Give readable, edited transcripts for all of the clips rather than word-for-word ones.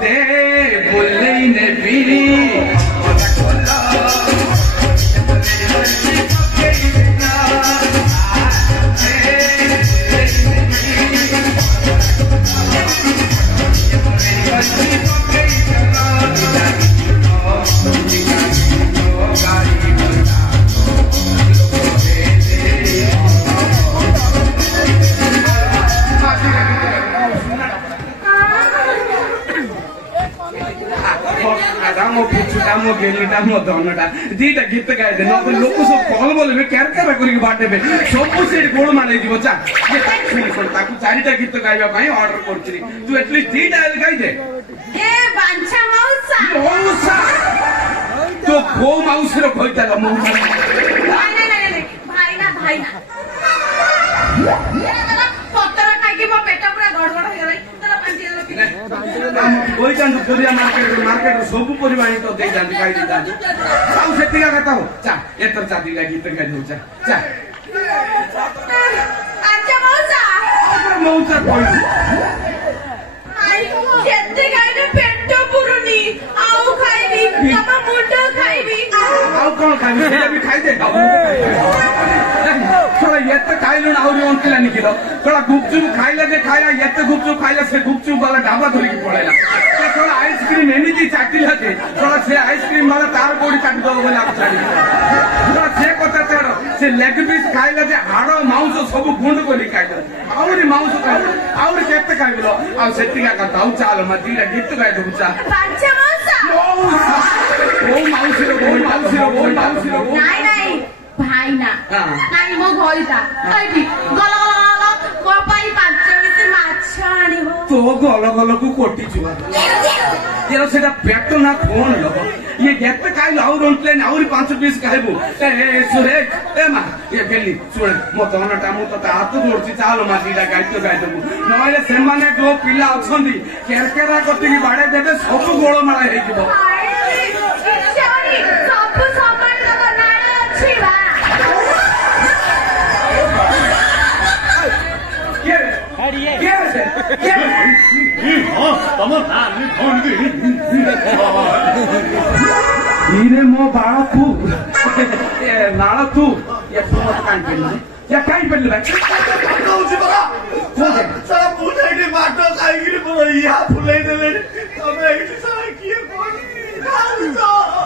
ते बोले ने बीरी दीटा गीत गाए लोक सब कल बोले केरकेरा करटे सब से गोड़ मारे चारिटा गीत गाइबा ऑर्डर कर तू एटलिस्ट दीटा गाई दे तो को माउस कहता मार्केट सब परिवार तो दे जाती गाई दे जाती साउ सेतिका कहता हो चा एतर चाटी ला गीत गाई दो चा अच्छा मौसा कोई आई जेते गाई ने पेट पुरुनी आउ खाइबी तमा मुंडो खाइबी आउ कोन खाइबी से भी खाइ दे थोड़ा ये तो खाइलो ना और ओंतिला निकिलो थोड़ा गुपचुप खाइला जे खाया ये तो गुपचुप खाइला से गुपचुप वाला ढाबा धरी के पड़ेला थोड़ा आइसक्रीम एमिति चाटिला जे थोड़ा से आइसक्रीम वाला तार कोडी काटी दो बोला छाडी थोड़ा से कथा तेरो से लेग पीस खाइला जे हाड़ो मांस सब गुंड कोली खाइला आउरी मांस खाइला आउरी केते खाइलो आ सेतिका का दाउ चाल मतीरा गीत गाय दुचा पांचा मौसा ओ माउसी रो नहीं नहीं भाई ना नहीं मो भइता आइबी गल मो पाई पांच मिसे माछ आनी हो तो गल को कोटी जुवा ये सेटा पेट ना कोन लो ये गेट खाइ लाउ रोंटले आउरी 5 पीस खाइबो ए सुरेश ए मा ये गेली सुरे मो तोनटा मु तो हाथ जोड़ची चालो माटीला गाइतो गाइतो नहिले से माने जो पिला अछंदी केरकेरा कति बाडे देबे सब गोळ माळा हेइ दिबो सब सामान लगा नाय अछि बा मो बाड़ा तू नाला तू ये मत काई पड़ले या काई पड़ले भाई कहउछि बरा सारा फुलाइले माटो खाइगिरी बोइया फुलाई देले तबे एठी सारा किए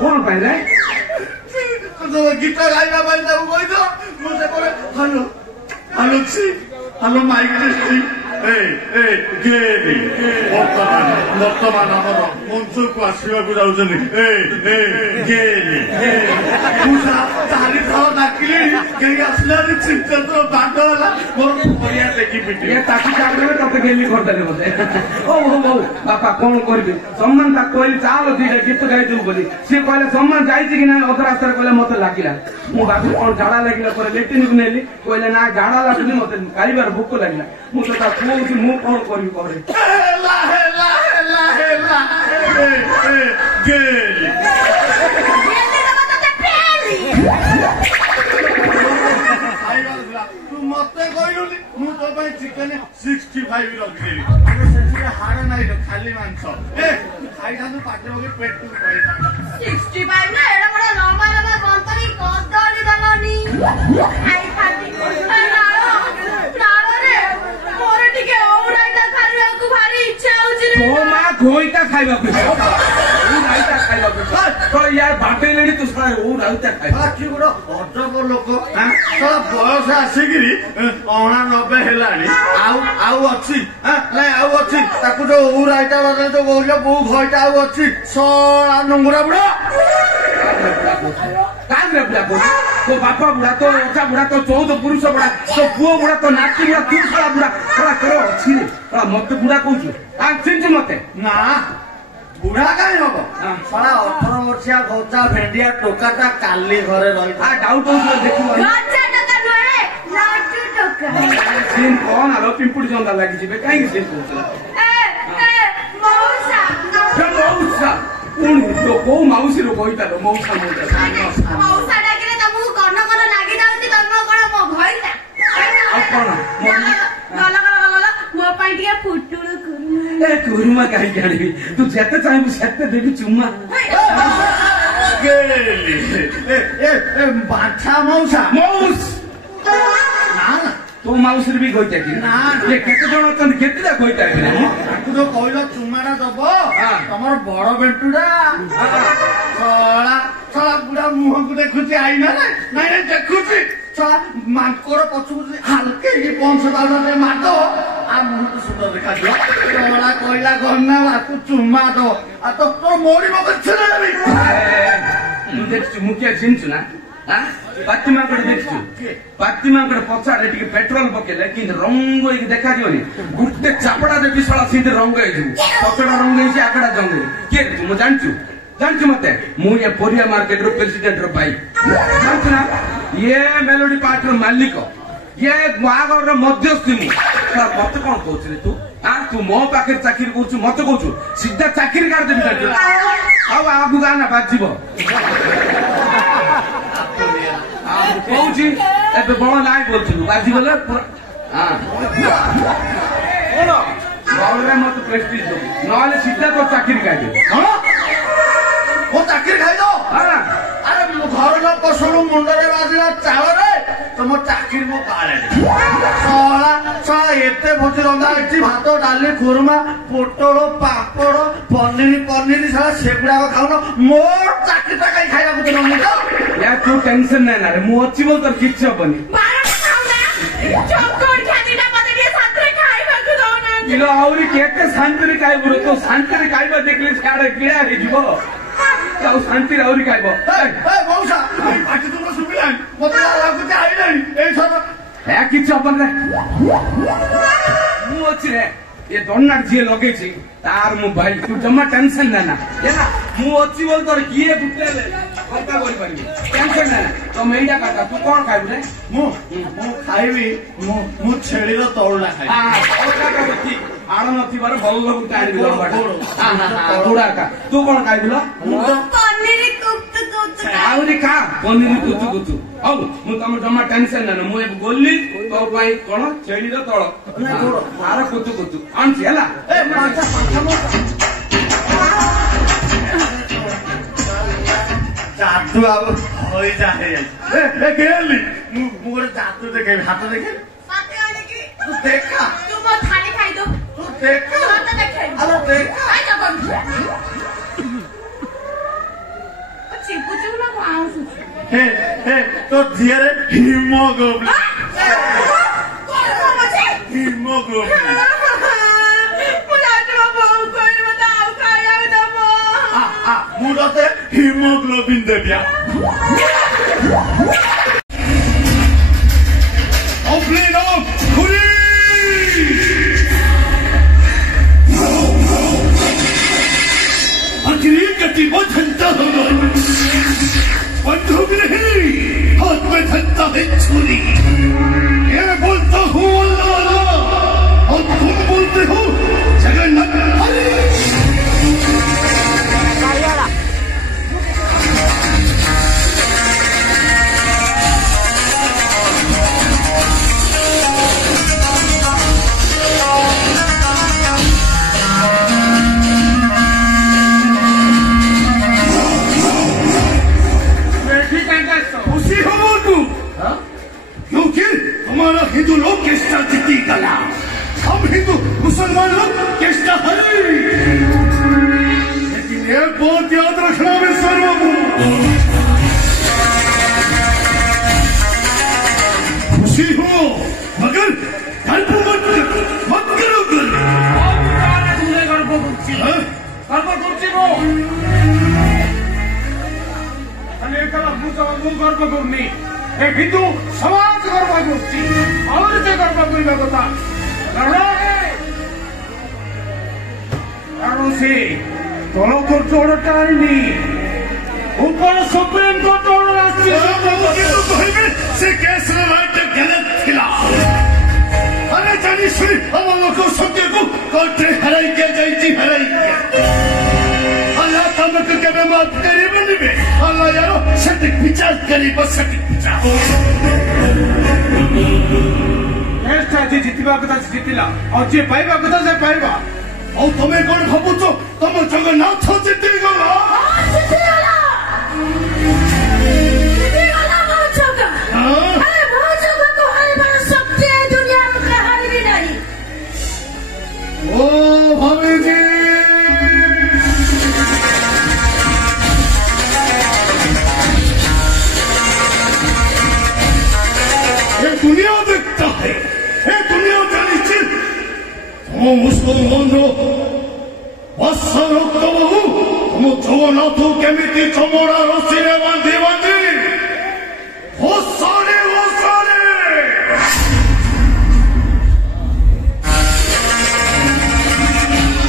कोन पाइले तो गीत गाइबा बाई त गइ दो मुसे परे हेलो हेलो सी हेलो माइक टेस्टिंग गेली वर्तमान आमर मंच को आसवा को जाउछनी गेली चारि थर डाकिले केही आसला चिंता तो बांड होला मोर परिया देखि पिटी ए ताकी कागरे तते गेली करदेले बोले ओ बापा कोन करबी सम्मान ता कोइल चाल दिले गीत गाइ दउ बोली से कहले सम्मान जाइछि कि ना अदर रास्ता कहले मते लागिला मु बाबू कोन झाड़ा लागिला पर लेटिन को नेली कहले ना झाड़ा लागनी मते खाइबार भूख लागिला मु तो ता कोन मु कोन करबी करे ला गेली मते कहलुनी मु तो भाई चिकन 65 रखिली अरे सेठी हाड़ नाही लो खाली मांस ए खाइ थानु पाटे बगे पेट टू कहि था 65 ना एडा बडा लंबा लंबा बंतरी कदली दलनी खाइ खाती नालो रे मोर टिके औडाइटा खाइबा को भारी इच्छा होछि रे तो मा खोइटा खाइबा को औडाइटा खाइबा को तो यार बाटे लेडी तू सारा औडाइटा खाइ बाकी गुडो अजब लोक हां सब बयस आसीगिरी 89 हेलानी आउ अछि नाही आउ अछि ताकू जो औडाइटा बदले तो बोल बो घइटा आउ अछि सोळा नंगुरा बुडा काजरे बुडा तो बापा बुढ़ा तो ओचा बुढ़ा तो 14 पुरुष बुढ़ा तो पुओ बुढ़ा तो नाती बुढ़ा तू सारा बुढ़ा थोड़ा करो अछि मत बुढ़ा कहू आ चिंच मते ना बुढ़ा काई हबो सारा 18 वर्षिया गौचा भेंडिया टोकाटा काली घरे रही आ डाउट हो देखु गौचा टोका नहे लाटू टोका सीन कोन आलो पिंपुड़ी जोंदा लागि जिबे काई सीन ए मौसा तो को माउसी रो कोइता लो मौसा मौसा डाकिले तमु कन कन लागि जाउची तम कोन मो भइता आ कोन गला गला गला मो पई टिके फुटुळ कुरु ए कुरुमा काई गाड़ी तू जेते चाहबु सेते देबी चुम्मा गेली ए बाछा मौसा मौस ना ना तो माउसी भी कोइता कि ना ये केते जण तन केतेदा कोइता कि ତାକୁ ତ କହିଲ ଚୁମାଟା ଦବ ତମର ବଡ ବେଣ୍ଟୁଟା ଶଳା ଶଳା ବୁଢା ମୁହଁକୁ ଦେଖୁଛି ଆଇନା ନାଇଁ ନାଇଁ ଦେଖୁଛି ଶଳା ମାଙ୍କଡ ପଛକୁ ହାଲକେଇକି ପଞ୍ଚ ବାଉନରେ ମାଦ ଆଉ ମୁହଁକୁ ସୁନ୍ଦର ଦେଖାଯିବ ଶଳା କହିଲା ଗନା ତାକୁ ଚୁମା ଦବ ଆଉ ତ ତୋର ମୋଡି ମଗଛ ମୁଁ ଦେଖିଛୁ ମୁଁ କିଏ ଚିହ୍ନିଛୁ ନା ପାତି ମାଙ୍କଡ ଦେଖିଛୁ ପାତି ମାଙ୍କଡ ପଛଆଡେ ଟିକେ ପେଟ୍ରୋଲ ପକେଇଲେ କିନ୍ତୁ ରଙ୍ଗ ହେଇକି ଦେଖାଯିବନି ଗୋଟେ ଚାପଡା ଦେବି ଶଳା ସେମିତି ରଙ୍ଗ ହେଇଯିବୁ ପଛଟା ରଙ୍ଗ ହେଇଛି ଆଗଟା ଜଙ୍ଗ କିଏ ମୁଁ ଜାଣିଛୁ ମତେ ମୁଁ ଏ ପରିବା ମାର୍କେଟ ର ପ୍ରେସିଡେଣ୍ଟ ର ଭାଇ ଜାଣିଛୁ ନା ଇଏ ମେଲୋଡି ପାର୍ଟି ର ମାଲିକ ଇଏ ବାହାଘରର ମଧ୍ୟସ୍ଥି ମୁଁ ମତେ କଣ କହୁଛୁ ତୁ ତୁ ମୋ ପାଖରେ ଚାକିରି କରୁଛୁ ମତେ କହୁଛୁ ସିଧା ଚାକିରି କାଢିଦେବି ଜାଣିଛୁ ଆଉ ଆଗକୁ ଗା ନା ବାଜିବ କହୁଛି ଏବେ ବଳ ନାଇଁ ବୋଲୁଥିଲୁ ବାଜିଗଲେ ବଳରେ ମତେ ପ୍ରେଷ୍ଟିଜ ଦବୁ ନହେଲେ ସିଧା ତୋ ଚାକିରି କାଢିଦେବି କଣ ମୋ ଚାକିରି ଖାଇଦବ ଆରେ ଘର ଲୋକ ସବୁ ମୁଣ୍ଡରେ ବାଜିଲା ଚାଳରେ ତମ ଚାକିରି ମୋ କାଳେ ଶଳା ଶଳା ଏତେ ଭୋଜି ରନ୍ଧା ହେଇଛି ଭାତ ଡାଲି ଖୁରୁମା ପୋଟଳ ପାମ୍ପଡ ପନିର ଶଳା ସେଗୁଡାକ ଖାଉନ ମୋର ଚାକିରିଟା କାଇଁ ଖାଇବାକୁ ଦେଉନି ତ ତୁ ଟେନସନ ନାଇଁ ନା ରେ ମୁଁ ଅଛି ବୋଲି ତୋର କିଛି ହବନି ଆହୁରି କେତେ ଶାନ୍ତିରେ ଖାଇବୁ ତୋ ଶାନ୍ତିରେ ଖାଇବା ଦେଖିଲେ ସିଆଡେ କିଣା ହେଇଯିବ ଆଉ ଶାନ୍ତିରେ ଆହୁରି ଖାଇବ ମଉସା ପାଟି ତୁମର ଶୁଭିଲାଣି ମତେ ଲାଗୁଛି ଆଇଲାଣି ଏଇଥର କିଛି ହବନି ରେ ମୁଁ ଅଛି ରେ ଏ ଦଣ୍ଡାଟ ଯିଏ ଲଗେଇଛି ତାର ମୁଁ ଭାଇ ତୁ ଜମା ଟେନସନ ନା ହେଲା ମୁଁ ଅଛି ବୋଲି ତୋର କିଏ ବୁଟେଇଲେ କଥା କରିପାରିବି ଟେନସନ ନା ତମେ ଏଇଟା କଥା ତୁ କଣ ଖାଇବୁ ରେ ମୁଁ ଖାଇବି ମୁଁ ଛେଳିର ତଳୁଟା ଖାଇବି ଆଣ ନଥିବାର ଭଲ ଲୋକଟା ଆଣିବି ଗୁଡାକା ତୁ କଣ ଖାଇବୁ ଆହୁରି ଖା ପନିର କୁଚୁ ହଉ ମୁଁ ତମ ଜମା ଟେନସନ ନା ମୁଁ ଏବେ ଗଲି ତୋ ପାଇଁ କଣ ଛେଳିର ତଳ ଆର କୁଚୁ ଆଣୁଛି ହେଲା जादू अब हो जाए ମୁଁ ଗୋଟେ जादू ଦେଖେଇବି ହାତ ଦେଖେଇବି ତୁ ଦେଖା ତୁ ମୋ ଥାଳି ଖାଇଦो ତୁ ଦେଖା ହାତ ଦେଖେଇବି ଆରେ ଦେଖା ଆଇ ତ କର ଚିପୁଚୁ ନା ଆଉଛୁ ହେ ତୋ ଝିଅରେ ହିମୋଗ୍ଲୋବିନ ମୁଁ ତତେ ହିମୋଗ୍ଲୋବିନ ଦେବି धंधा होगा बंदूक नहीं हाथ में धंधा है छुरी ये मैं बोलता हूँ अल्लाह अल्लाह और तुम बोलते हो जगन्नाथ हमारा हिंदू लोग केस्टा जीती गया हम हिंदू मुसलमान लोग केस्टा हरी लेकिन एक बात याद रखना मैं सर्वभू खुशी हो मगर गल्प मत करो गर्व करनी हिंदू समाज गर्व करছি और से गर्व करबा কথা কারণ সে তলকর চড়টা আইনি ऊपर सुप्रीम कोर्ट ऑर्डर আসছে কিন্তু কইবে সে কেস রাইট গলত ছিল আরে জানিস আমার লোক সত্যকে কোর্টে হারাই কে যাইছি হারাই আল্লাহ তোমাকে কেবে विवाद करीबन में अल्लाह यारो सटिक विचार करीब सटिक विचार नेक्स्ट आज जितिबा कथा जितिला और जे पाइबा कथा से पाइबा और तुम्हें कौन भाबुचो तुम जगन्नाथ जिति गला जिति गला मौजूगा अरे मौजूगा को हारने शक्ति है दुनिया में हार भी नहीं ओ भाभी जी ये दुनिया देखता है ये दुनिया जानी चिर तुम मुसलमान वत्सरो कबहू तुम जगन्नाथ केमिति चमड़ा रस्सीरे बांधी बांधी वो सारे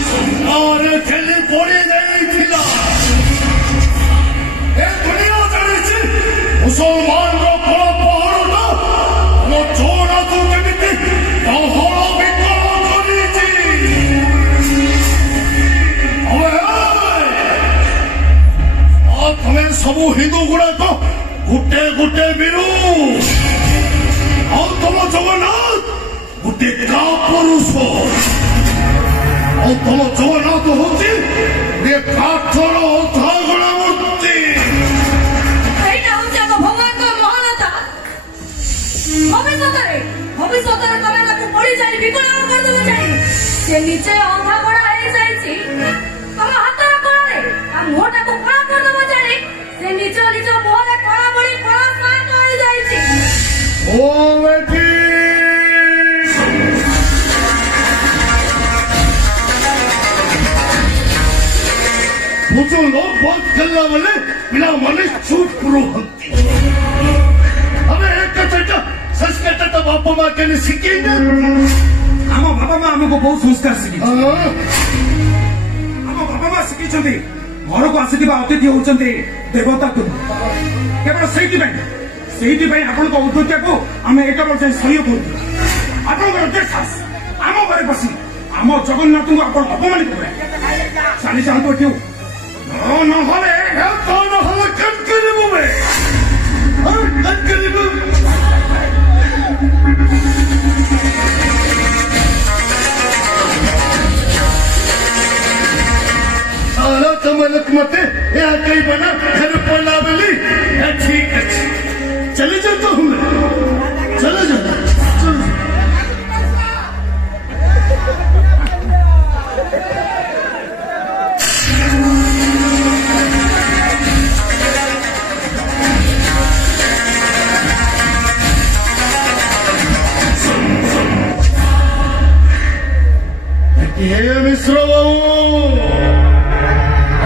सुनारे खेली पड़ी नहीं थिला ये दुनिया जानी चिर मुसलमान रो बड़ा पहाड़ ना वो जगन्नाथ केमिति पहाड़ विकल करिछि तुम्हें सबू हिंदू गुड़ाक गुटे गुटे बिरु और तुम जगन्नाथ गुटे का पुरुष और तुम जगन्नाथ होची ये काठर अधागुणा मूर्ति भगवान का महानता भविष्य तमे ताको पड़ी जाई विकल कर देबो जाई से नीचे अंधा बड़ा है जाईची तमे हाथ करे आ मोटा को कळा कर देबो जाई से नीचे मोहले कळा बड़ी कळा साथ कर जाईची ओ बेटी मुझे लोग बहुत गल्ला वाले बिना मने झूठ पुरो होती हमें एक कथा संस्कार तो बापा माँ के लिए सीखेंगे आम बाबा माँ आमको बहुत संस्कार शिखी आम बाबा माँ शिखी घर को आसी अतिथि होती देवता तुम केवल से आपण औद्धत्य को आम एक वर्ष सह्य करूँ आपंकर साहस आम घरे बसी आम जगन्नाथ को आप अपमानित कर चली जातु क्यों मलक मते या कई बना घर पला बली ठीक है चले जाता हूँ मैं चले जाता ये मिश्र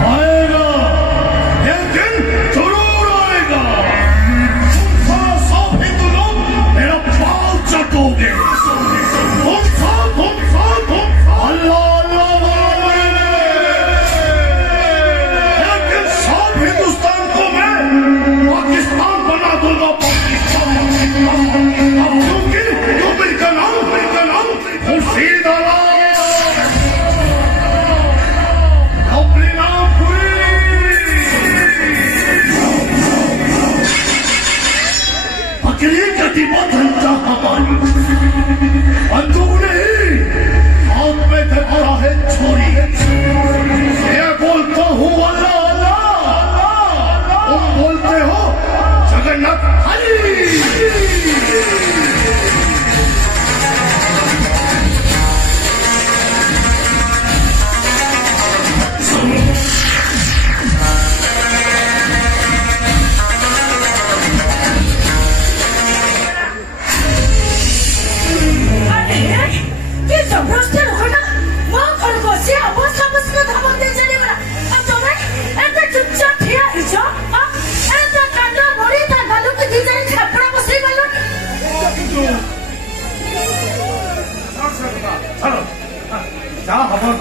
आएगा ये दिन जरूर आएगा तुम सब हिंदू लोग मेरा बाल चटोगे तुम अल्लाह अल्लाह एक दिन सब हिंदुस्तान को मैं पाकिस्तान बना दूंगा पाकिस्तान क्योंकि मेरा नाम खुर्शीद अला धंधा हमारी बंदूक नहीं हाथ में धरा है छोरी मैं बोलता हूँ अल्लाह अल्लाह तुम बोलते हो जगन्नाथ हरी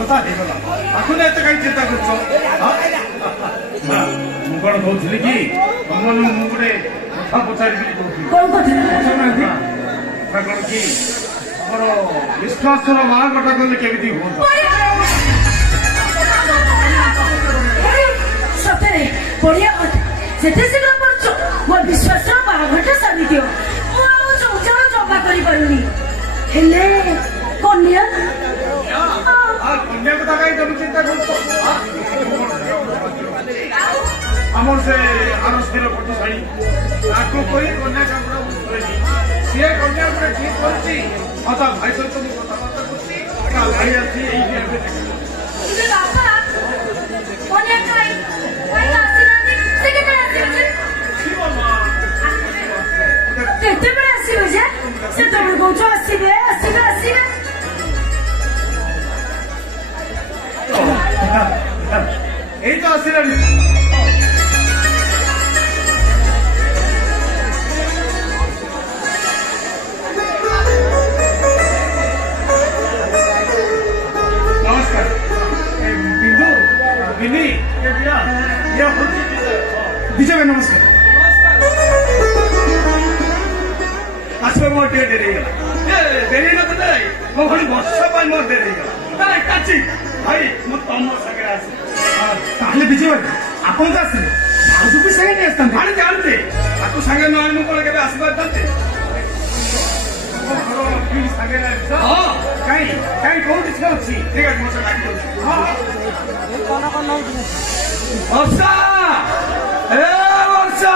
कथा कहीं चिंता कर कौन कहती कि तुम गोटे कथा पचारि कौन कि विश्वास बाहागटा कले केमी सतरे ଯେତେ ଶୀଘ୍ର କରୁଛ ମୋ ବିଶ୍ୱାସର ବାହାଘରଟା ସାରି ଦିଅ। ମୁଁ ଆଉ ସଂସାର ଜମା କରିପାରୁନି। ହେଲେ କନ୍ୟା କନ୍ୟା କଥା କାହିଁ ତମେ ଚିନ୍ତା କରୁଛ? আমার সে আরস্তির পটশাড়ী তাকে কই কন্যা কাপড় বুঝেনি সে কন্যা উপরে ঠিক করছি কথা ভাই সହିତ ମୁଁ କଥାବାର୍ତ୍ତା করছি তা ভাই আসছি এইটি আমি কিন্তু বাবা কন্যা কাই আসিনাନ୍ତି ସେ କେତେ ଆସିବେ କେତେବେଳେ ଆସିବେ ଯେ ସେତେବେଳେ କହୁଛ ଆସିବେ ଆସିବେ ଆସିବେ এই তো আসিলানি विजय भाई नमस्कार आसवे मोर टे डेरी डेरी न तो नहीं मो खड़ी वर्षा पाई मोर डेरी गला काची भाई मो तम संगे आसी ताले विजय भाई आपन का आसी आजु भी संगे नहीं आस्तान भाई जानते आपको संगे न आनु कोले केबे आशीर्वाद दते संगे ना हां काई काई कोन दिस अछि ठीक है मो से लागी दो हां वर्षा ए वर्षा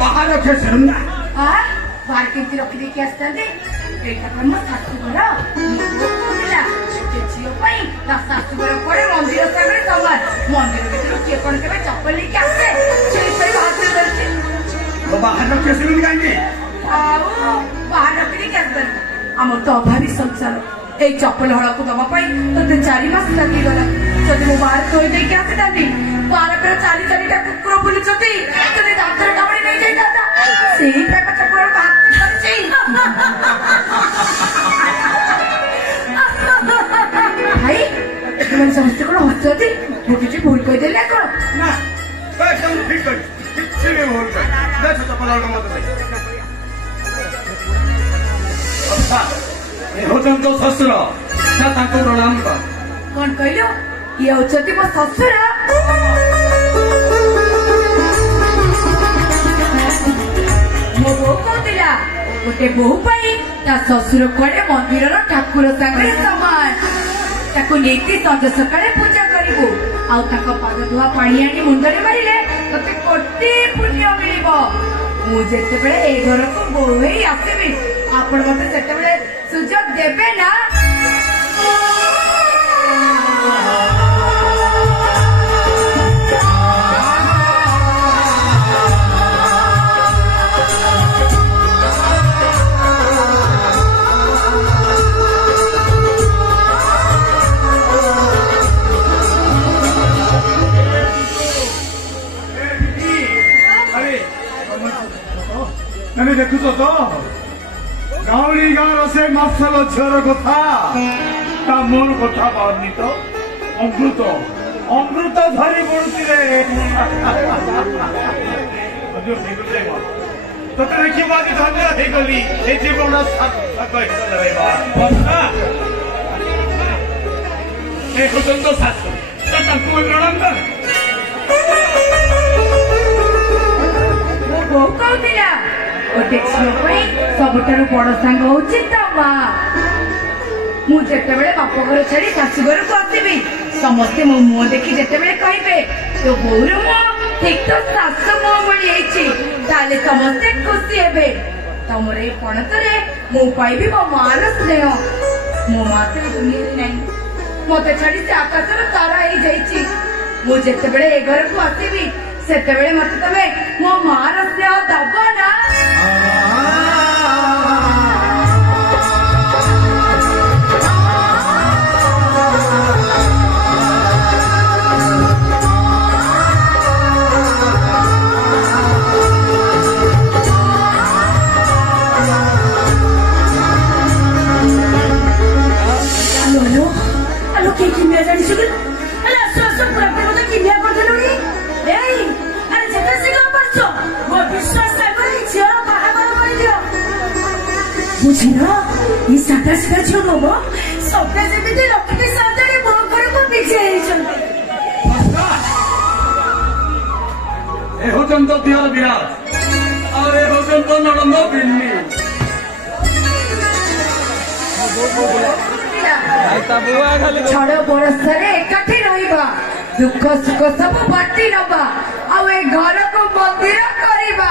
बाहर रखे सुनना बाहर केमती रखी देखे आसते मो शाशुघर झील शाशुघर पड़े मंदिर सागर समान मंदिर भर किए कौन के चप्पल लेके आसे बाहर रखे सुन कहीं बाहर रखी देखे आसते आमर तो अभावी संसार এই চপ্পল হড়াକୁ দবা ପାଇଁ ତତେ 4 ମାସ ଲାଗିଗଲା ଯଦି ମୁଁ ବାହାର ଥୋଇ ଦେଇକି ଆସିଥାନ୍ତି ବାହାରକର 4-4ଟା କୁକୁର ବୁଲୁଛନ୍ତି ତତେ ଡାକ୍ତର କାମରେ ନେଇ ଯାଇଥାନ୍ତା ସେଇ ତାଙ୍କ ଚପ୍ପଲ ହାତ କରିଛି ଭାଇ ଏମାନେ ସମସ୍ତେ କଣ ହସୁଛନ୍ତି ମୁଁ କିଛି ଭୁଲ କହିଦେଲି କଣ ନା एकदम ठीक कर କିଛି ବି ଭୁଲ କରି ଦେଖ ଚପ୍ପଲ ହଳକା ମତେ ଦେ अच्छा होचन तो ससुर ना ताको प्रणाम कर कौन कहलो ये होचती मो ससुर मो बो कहतिला गोटे बहु पाई ता ससुर कोडे मंदिरर ठाकुर सागरे समान ताको नीति संज सकाळे पूजा करिबो आ ताको पाद धुआ पानी आनी मुंडरे मारिले तते कोटी पुण्य मिलिबो मु जेते बेले ए घर को बोहे आसीबी आपण मते सेते बेले सुजोग देबे ना मैंने देखु तो गाँवली गाँव से माफल झर कथा ता मोर कथा बारनी तो अमृत अमृत धरी पड़ुची रे तोते देखी बाकी धन्य हे गली ए जीवन सार्थक हेला वर्षा ए होतन तो सासु ता ताकू प्रणाम कर मो बो कहतिला गोटे झील सबुठार बड़ सांग हूँ तो माँ मु जिते बड़े बाप घर छाड़ी शाशुघर को आसबि समस्ते मो मुह देखी जिते बड़े कहे तो बोर मुह ठीक तो शाशु मुह भाई समस्ते खुशी हे तुम ये पणतरे मु पाइबी मो मार स्नेह मो माँ तो दुनिया नहीं मत छाड़ी से आकाशर तारा हो जाइए मु जिते बड़े ए घर को आसबि सेते बेले मत तमे मो मार स्नेह दब ना ମୋ ବିଶ୍ୱାସ ଆଗରେ ଝିଅର ବାହାଘର କରିଦିଅ। ବୁଝିଲ ଏଇ ସାଧା ସିଧା ଝିଅ ନୁହଁ ସତେ ଯେମିତି ଲକ୍ଷ୍ମୀ ସାନ୍ତାଣୀ ମୋ ଘରକୁ ବିଜେ ହେଇଛନ୍ତି। ଏ ହଉଛନ୍ତି ତ ଦିଅର ବିରାଜ ଆଉ ଏ ହଉଛନ୍ତି ତ ନଣନ୍ଦ ବିନ୍ନି। ଝଡ଼ ବର୍ଷାରେ ଏକାଠି ରହିବା ଦୁଃଖ ସୁଖ ସବୁ ବାଟି ନବା ଆଉ ଏ ଘରକୁ ମନ୍ଦିର କରିବା।